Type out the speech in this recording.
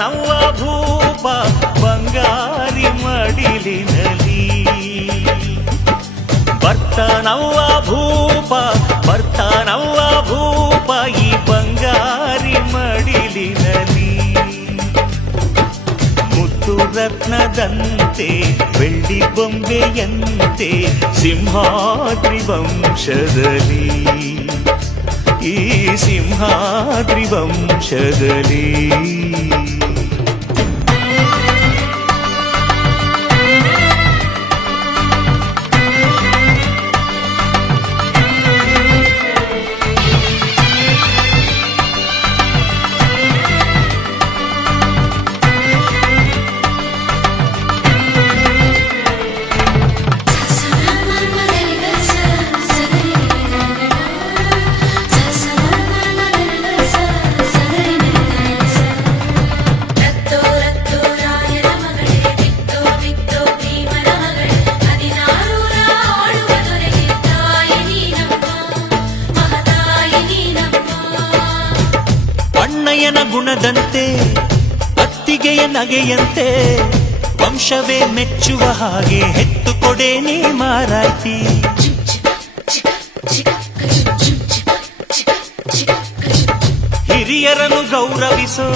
ನವ್ವ ಭೂಪ ಬಂಗಾರಿ ಮಡಿಲಿನಲಿ ಬರ್ತಾನವ್ವ ಭೂಪ ಬರ್ತಾನವ್ವ ಭೂಪ ಈ ಬಂಗಾರಿ ಮಡಿಲಿನಲಿ ಮುತ್ತು ರತ್ನದಂತೆ ಬೆಳ್ಳಿ ಬೊಂಬೆಯಂತೆ ಸಿಂಹಾದ್ರಿ ವಂಶದಲ್ಲಿ ಈ ಸಿಂಹಾದ್ರಿ ವಂಶದಲ್ಲಿ ಅಣ್ಣಯ್ಯನ ಗುಣದಂತೆ ಅತ್ತಿಗೆಯ ನಗೆಯಂತೆ ವಂಶವೇ ಮೆಚ್ಚುವ ಹಾಗೆ ಹೆತ್ತು ಕೊಡೆ ನೀ ಮಾರಾಯ್ತಿ ಹಿರಿಯರನ್ನು ಗೌರವಿಸೋ